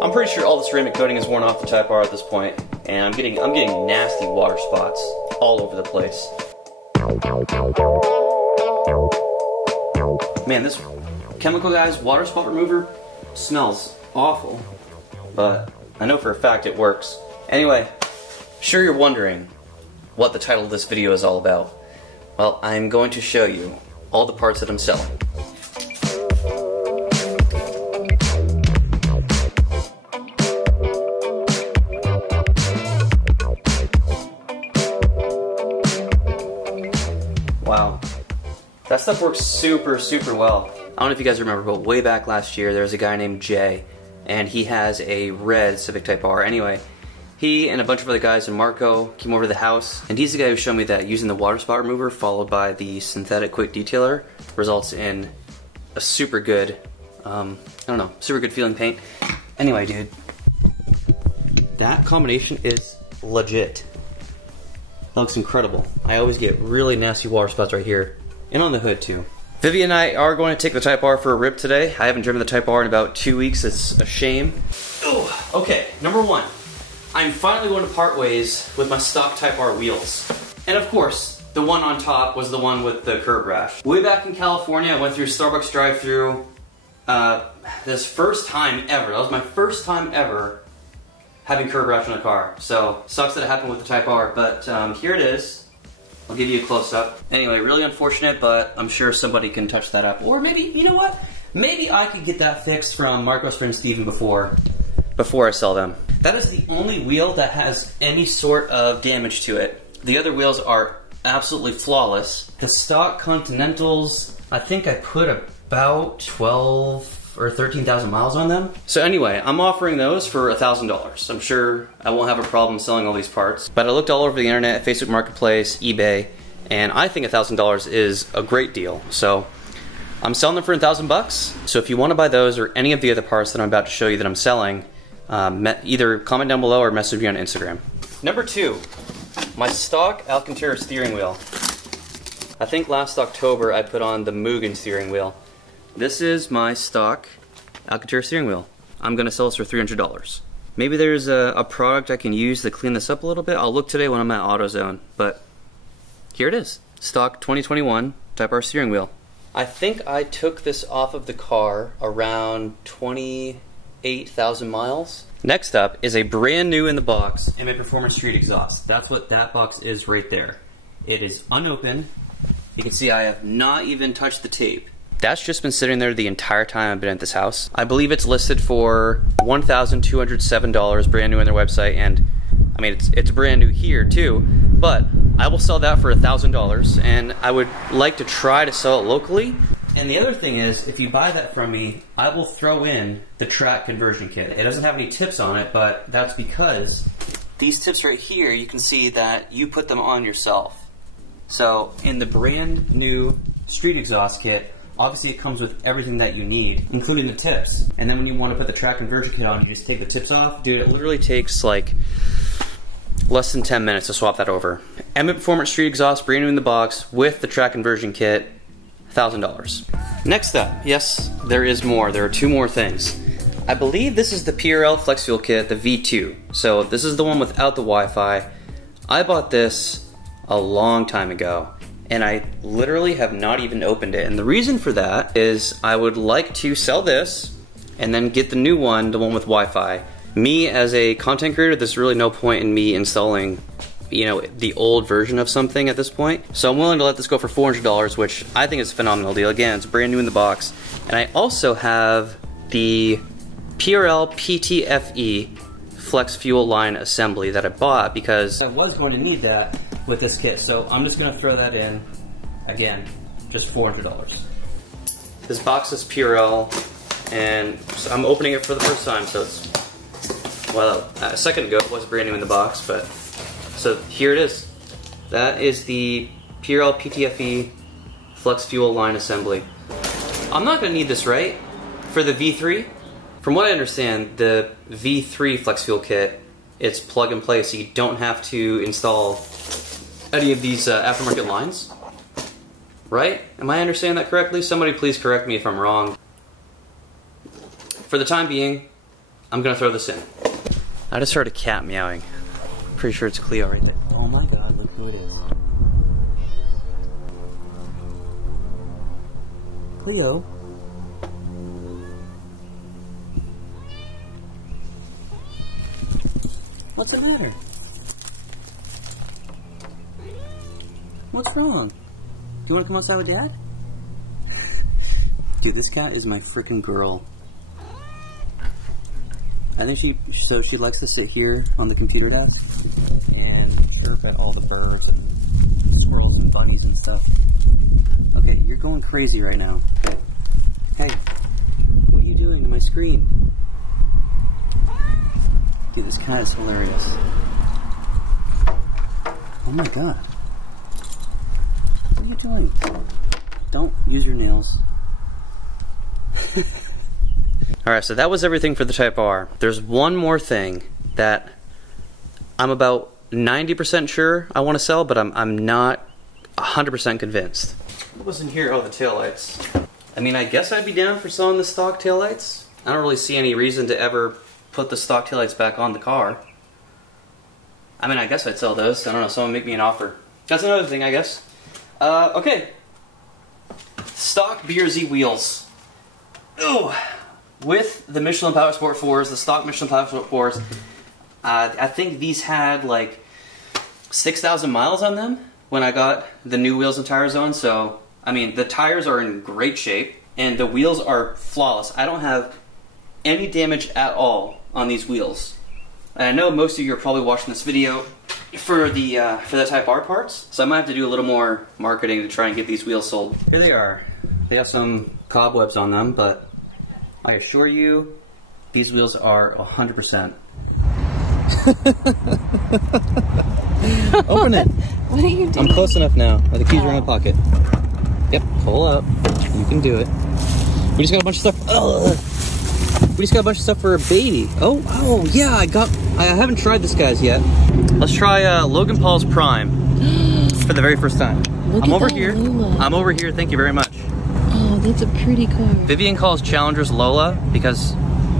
I'm pretty sure all the ceramic coating is worn off the Type R at this point, and I'm getting nasty water spots all over the place. Man, this Chemical Guys water spot remover smells awful, but I know for a fact it works. Anyway, sure you're wondering what the title of this video is all about. Well, I'm going to show you all the parts that I'm selling. Wow, that stuff works super well. I don't know if you guys remember, but way back last year there was a guy named Jay, and he has a red Civic Type R. Anyway, he and a bunch of other guys and Marco came over to the house, and he's the guy who showed me that using the water spot remover followed by the synthetic quick detailer results in a super good, super good feeling paint. Anyway, dude, that combination is legit. That looks incredible. I always get really nasty water spots right here, and on the hood too. Vivian and I are going to take the Type R for a rip today. I haven't driven the Type R in about 2 weeks. It's a shame. Ooh, okay, number one. I'm finally going to part ways with my stock Type R wheels. And of course, the one on top was the one with the curb rash. Way back in California, I went through Starbucks drive-thru. This first time ever, that was my first time ever having curb rash on a car. So, sucks that it happened with the Type R, but here it is. I'll give you a close-up. Anyway, really unfortunate, but I'm sure somebody can touch that up. Or maybe, you know what? Maybe I could get that fixed from Marco's friend Steven before I sell them. That is the only wheel that has any sort of damage to it. The other wheels are absolutely flawless. The stock Continentals, I think I put about 12 or 13,000 miles on them. So anyway, I'm offering those for $1,000. I'm sure I won't have a problem selling all these parts. But I looked all over the internet, Facebook Marketplace, eBay, and I think $1,000 is a great deal. So I'm selling them for $1,000. So if you want to buy those or any of the other parts that I'm about to show you that I'm selling, either comment down below or message me on Instagram. Number two, my stock Alcantara steering wheel. I think last October I put on the Mugen steering wheel. This is my stock Alcantara steering wheel. I'm gonna sell this for $300. Maybe there's a product I can use to clean this up a little bit. I'll look today when I'm at AutoZone, but here it is. Stock 2021 Type R steering wheel. I think I took this off of the car around 28,000 miles. Next up is a brand new in the box MAPerformance street exhaust. That's what that box is right there. It is unopened. You can see I have not even touched the tape. That's just been sitting there the entire time I've been at this house. I believe it's listed for $1,207 brand new on their website, and I mean it's brand new here too, but I will sell that for $1,000, and I would like to try to sell it locally. And the other thing is, if you buy that from me, I will throw in the track conversion kit. It doesn't have any tips on it, but that's because these tips right here, you can see that you put them on yourself. So in the brand new street exhaust kit, obviously it comes with everything that you need, including the tips. And then when you want to put the track conversion kit on, you just take the tips off. Dude, it literally takes like less than 10 minutes to swap that over. MAPerformance street exhaust, brand new in the box, with the track conversion kit, $1,000. Next up, yes, there is more. There are two more things. I believe this is the PRL Flex Fuel Kit, the V2. So this is the one without the Wi-Fi. I bought this a long time ago, and I literally have not even opened it. And the reason for that is I would like to sell this and then get the new one, the one with Wi-Fi. Me as a content creator, there's really no point in me installing, you know, the old version of something at this point. So I'm willing to let this go for $400, which I think is a phenomenal deal. Again, it's brand new in the box. And I also have the PRL PTFE Flex Fuel Line Assembly that I bought because I was going to need that with this kit. So I'm just gonna throw that in, again, just $400. This box is PRL, and so I'm opening it for the first time, so it's, well, a second ago it was brand new in the box, but so here it is. That is the PRL PTFE Flex Fuel Line Assembly. I'm not gonna need this, right? For the V3? From what I understand, the V3 Flex Fuel Kit, it's plug and play, so you don't have to install any of these aftermarket lines, right? Am I understanding that correctly? Somebody please correct me if I'm wrong. For the time being, I'm gonna throw this in. I just heard a cat meowing. Pretty sure it's Cleo right there. Oh my god, look who it is. Cleo? What's the matter? What's wrong? Do you want to come outside with Dad? Dude, this cat is my freaking girl. I think she likes to sit here on the computer desk and chirp at all the birds and squirrels and bunnies and stuff. Okay, you're going crazy right now. Hey, what are you doing to my screen? Dude, this cat is hilarious. Oh my god. What are you doing? Don't use your nails. Alright, so that was everything for the Type R. There's one more thing that I'm about 90% sure I want to sell, but I'm not 100% convinced. What was in here? Oh, the taillights. I mean, I guess I'd be down for selling the stock taillights. I don't really see any reason to ever put the stock taillights back on the car. I mean, I guess I'd sell those. I don't know, someone make me an offer. That's another thing, I guess. Okay. Stock BRZ wheels. Ooh. With the Michelin Power Sport 4s, the stock Michelin Power Sport 4s, I think these had like 6,000 miles on them when I got the new wheels and tires on. So, I mean, the tires are in great shape and the wheels are flawless. I don't have any damage at all on these wheels. And I know most of you are probably watching this video for the Type R parts, so I might have to do a little more marketing to try and get these wheels sold. Here they are. They have some cobwebs on them, but I assure you, these wheels are 100%. Open it. What are you doing? I'm close enough now. The keys are in my pocket. Yep, pull up. You can do it. We just got a bunch of stuff. We just got a bunch of stuff for a baby. Oh, yeah, I haven't tried this guy's yet. Let's try Logan Paul's Prime for the very first time. I'm over here. Lola. I'm over here. Thank you very much. Oh, that's a pretty car. Vivian calls Challengers Lola because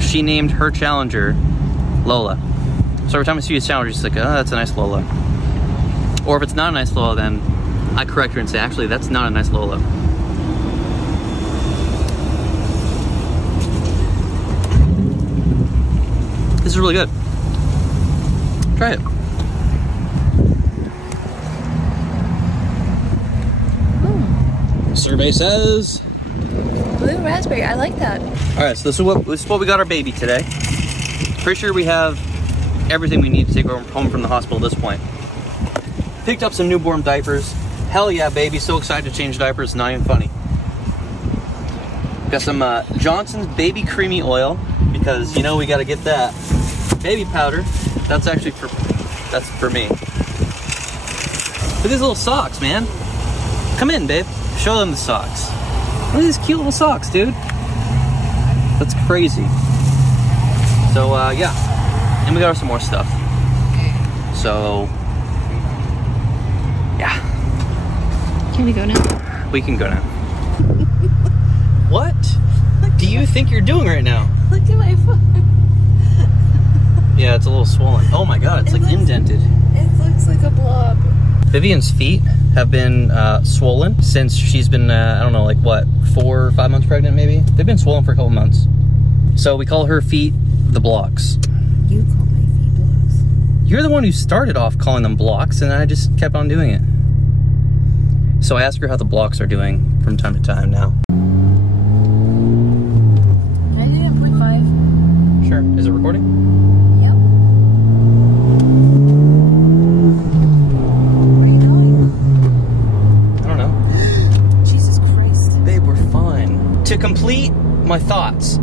she named her Challenger Lola. So every time I see a Challenger, she's like, oh, that's a nice Lola. Or if it's not a nice Lola, then I correct her and say, actually, that's not a nice Lola. This is really good. Try it. Survey says blue raspberry. I like that. All right, so this is what we got our baby today. Pretty sure we have everything we need to take her home from the hospital at this point. Picked up some newborn diapers. Hell yeah, baby! So excited to change diapers. Not even funny. Got some Johnson's baby creamy oil because you know we got to get that. Baby powder. That's actually for me. Look at these little socks, man. Come in, babe. Show them the socks. Look at these cute little socks, dude. That's crazy. So, yeah. And we got some more stuff. So, yeah. Can we go now? We can go now. What do you think you're doing right now? Look at my foot. Yeah, it's a little swollen. Oh my god, it's like indented. It looks like a blob. Vivian's feet have been swollen since she's been, I don't know, like what, 4 or 5 months pregnant maybe? They've been swollen for a couple months. So we call her feet the blocks. You call my feet blocks. You're the one who started off calling them blocks and I just kept on doing it. So I ask her how the blocks are doing from time to time now. Can I do it at 0.5? Sure. Is it recording? To complete my thoughts,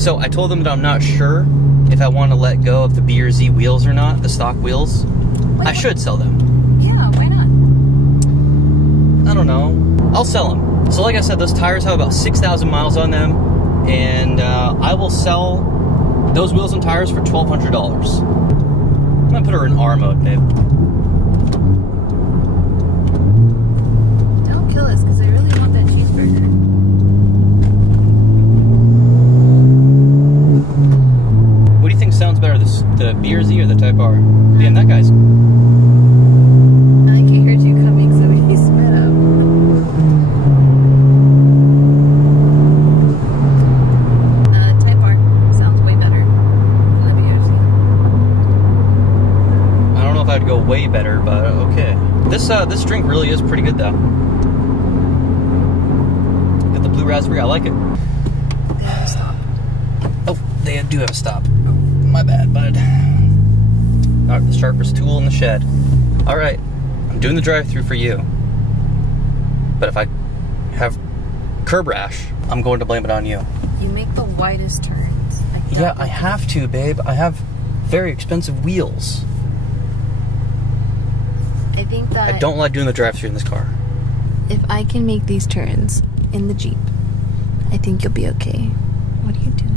so I told them that I'm not sure if I want to let go of the BRZ wheels or not, the stock wheels. I should sell them. Yeah, why not? I don't know. I'll sell them. So like I said, those tires have about 6,000 miles on them, and I will sell those wheels and tires for $1,200. I'm gonna put her in R mode, babe. Don't kill us, because I really want that cheeseburger. The BRZ or the Type R? Damn, that guy's... I think he heard you coming, so he sped up. Type R sounds way better than the BRZ. I don't know if I'd go way better, but okay. This drink really is pretty good though. Got the blue raspberry, I like it. They have a stop. Oh, they do have a stop. Oh, my bad, bud. Alright, the sharpest tool in the shed. Alright, I'm doing the drive-thru for you. But if I have curb rash, I'm going to blame it on you. You make the widest turns. Yeah, I have to, babe. I have very expensive wheels. I think that I don't like doing the drive-thru in this car. if I can make these turns in the Jeep, I think you'll be okay. What are you doing?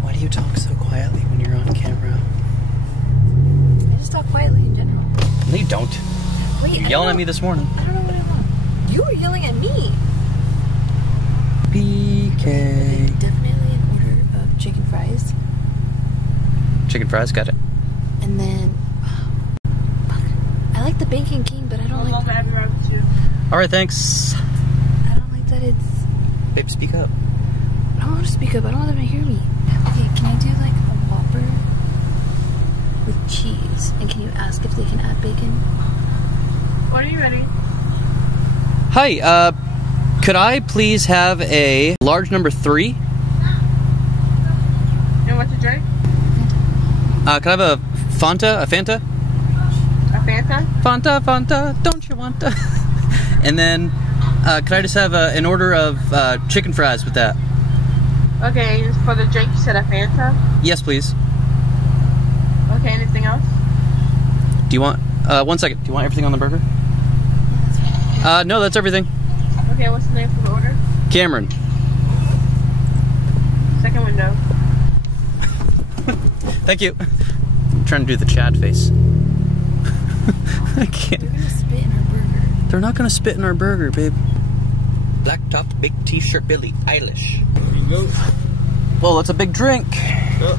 Why do you talk so quietly when you're on camera? I just talk quietly in general. No, you don't. Wait, You're yelling at me this morning. I don't know what I want. You were yelling at me. BK. Definitely an order of chicken fries. Chicken fries, got it. And then, fuck. I like the Bacon King, but I don't like. Alright, thanks. I don't like that it's. Babe, speak up. I don't want to speak up. I don't want them to hear me. Okay, can I do like a Whopper with cheese? And can you ask if they can add bacon? When are you ready? Hi, could I please have a large number 3? And what's a drink? Could I have a Fanta? A Fanta? A Fanta? Fanta, don't you want to? And then, could I just have an order of chicken fries with that? Okay, and for the drink you said a Fanta? Yes, please. Okay, anything else? Do you want, 1 second, do you want everything on the burger? No, that's everything. Okay, what's the name for the order? Cameron. Second window. Thank you. I'm trying to do the Chad face. I can't. They're gonna spit in our burger. They're not gonna spit in our burger, babe. Black top, big t-shirt, Billie Eilish. You go. Well, it's a big drink. Go.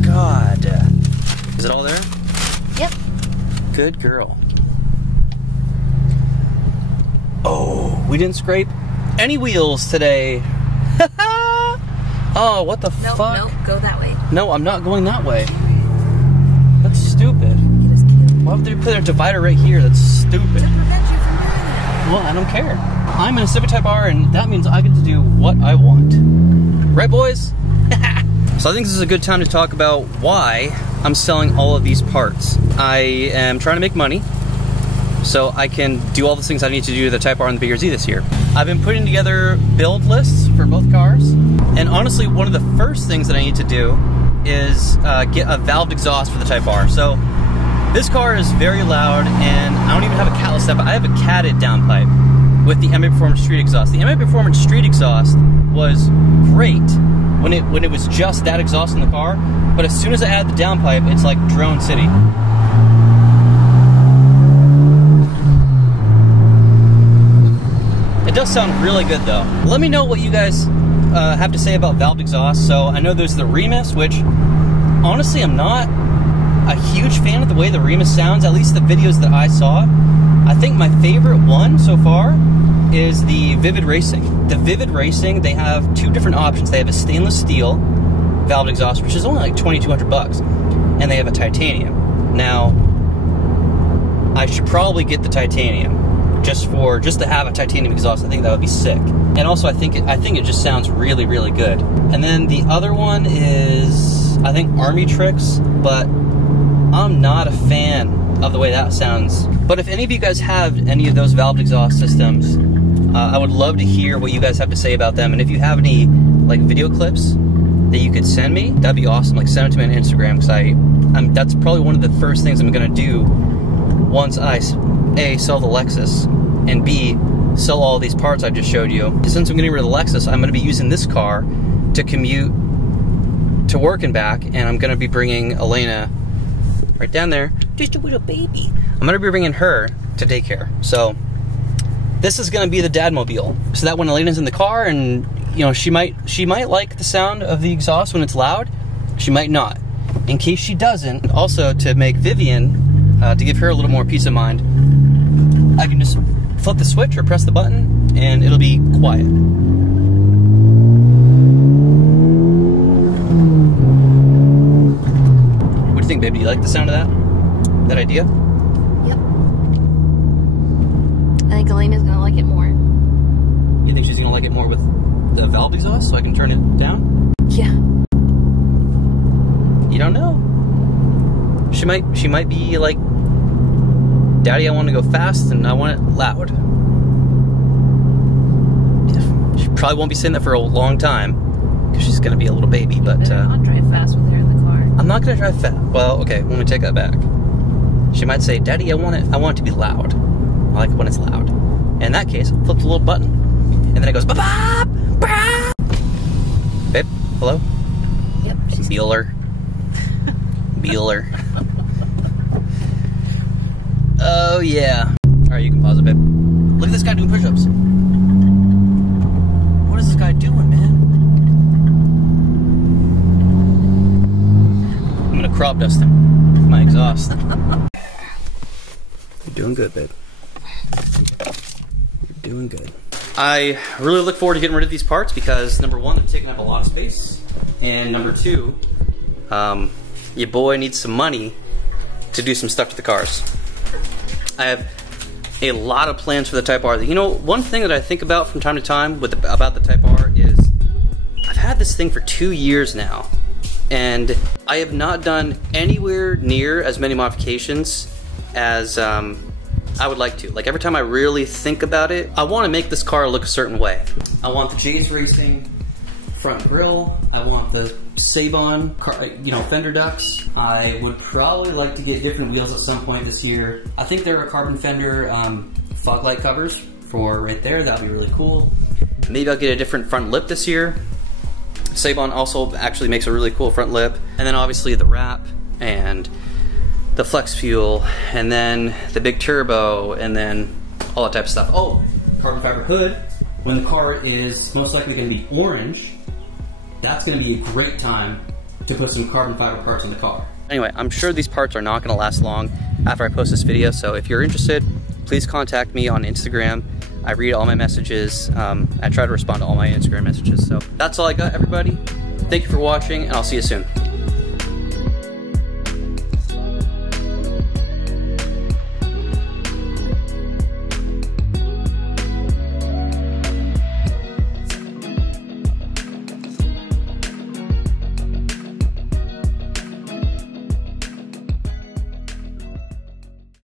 God. Is it all there? Yep. Good girl. Oh, we didn't scrape any wheels today. Oh, what the Nope, fuck? nope, go that way. No, I'm not going that way. That's stupid. Get us killed. Why would they put a divider right here? That's stupid. To prevent you from doing that. Well, I don't care. I'm in a Civic Type R, and that means I get to do what I want. Right, boys? So I think this is a good time to talk about why I'm selling all of these parts. I am trying to make money, so I can do all the things I need to do to the Type R and the BRZ this year. I've been putting together build lists for both cars, and honestly, one of the first things that I need to do is get a valved exhaust for the Type R. So this car is very loud, and I don't even have a catless step. I have a catted downpipe with the MAPerformance street exhaust. The MAPerformance street exhaust was great when it was just that exhaust in the car, but as soon as I add the downpipe, it's like Drone City. It does sound really good though. Let me know what you guys have to say about valved exhaust. So I know there's the Remus, which honestly I'm not a huge fan of the way the Remus sounds, at least the videos that I saw. I think my favorite one so far is the Vivid Racing. The Vivid Racing, they have two different options. They have a stainless steel valved exhaust, which is only like $2,200, and they have a titanium. Now, I should probably get the titanium just to have a titanium exhaust. I think that would be sick. And also, I think it just sounds really, really good. And then the other one is, I think, Army Tricks, but I'm not a fan of the way that sounds. But if any of you guys have any of those valved exhaust systems, I would love to hear what you guys have to say about them. And if you have any like video clips that you could send me, that'd be awesome. Like send it to me on Instagram, because that's probably one of the first things I'm gonna do once I A, sell the Lexus, and B, sell all these parts I just showed you. Since I'm getting rid of the Lexus, I'm gonna be using this car to commute to work and back, and I'm gonna be bringing Elena right down there, just a little baby. I'm gonna be bringing her to daycare. So this is gonna be the dadmobile, so that when Elena's in the car, and you know, she might like the sound of the exhaust when it's loud, she might not. in case she doesn't. Also, to make Vivian, to give her a little more peace of mind, I can just flip the switch or press the button and it'll be quiet. What do you think, baby? Do you like the sound of that? That idea? Yep. I think Elena's gonna like it more. You think she's gonna like it more with the valve exhaust so I can turn it down? Yeah. You don't know. She might be like, Daddy, I want to go fast and I want it loud. She probably won't be saying that for a long time because she's gonna be a little baby, but I'll drive fast with her in the car. I'm not gonna drive fast. Well, okay, let me take that back. She might say, Daddy, I want it to be loud. I like it when it's loud. And in that case, I'll flip the little button and then it goes ba-ba, ba. Babe, hello? Yep. She's Bueller. Bueller. Oh yeah. Alright, you can pause it, babe. Look at this guy doing push-ups. What is this guy doing, man? I'm gonna crop dust him with my exhaust. You're doing good, babe. You're doing good. I really look forward to getting rid of these parts because number one, they're taking up a lot of space, and number two, your boy needs some money to do some stuff to the cars. I have a lot of plans for the Type R. You know, one thing that I think about from time to time about the Type R is I've had this thing for 2 years now, and I have not done anywhere near as many modifications as I would like to. Like, every time I really think about it, I want to make this car look a certain way. I want the J's Racing front grille. I want the Sabon, fender ducts. I would probably like to get different wheels at some point this year. I think there are carbon fender fog light covers for right there. That'd be really cool. Maybe I'll get a different front lip this year. Sabon also actually makes a really cool front lip. And then obviously the wrap and the flex fuel and then the big turbo and then all that type of stuff. Oh, carbon fiber hood. When the car is most likely going to be orange, that's going to be a great time to put some carbon fiber parts in the car. Anyway, I'm sure these parts are not going to last long after I post this video, so if you're interested, please contact me on Instagram. I read all my messages. I try to respond to all my Instagram messages. So that's all I got, everybody. Thank you for watching, and I'll see you soon.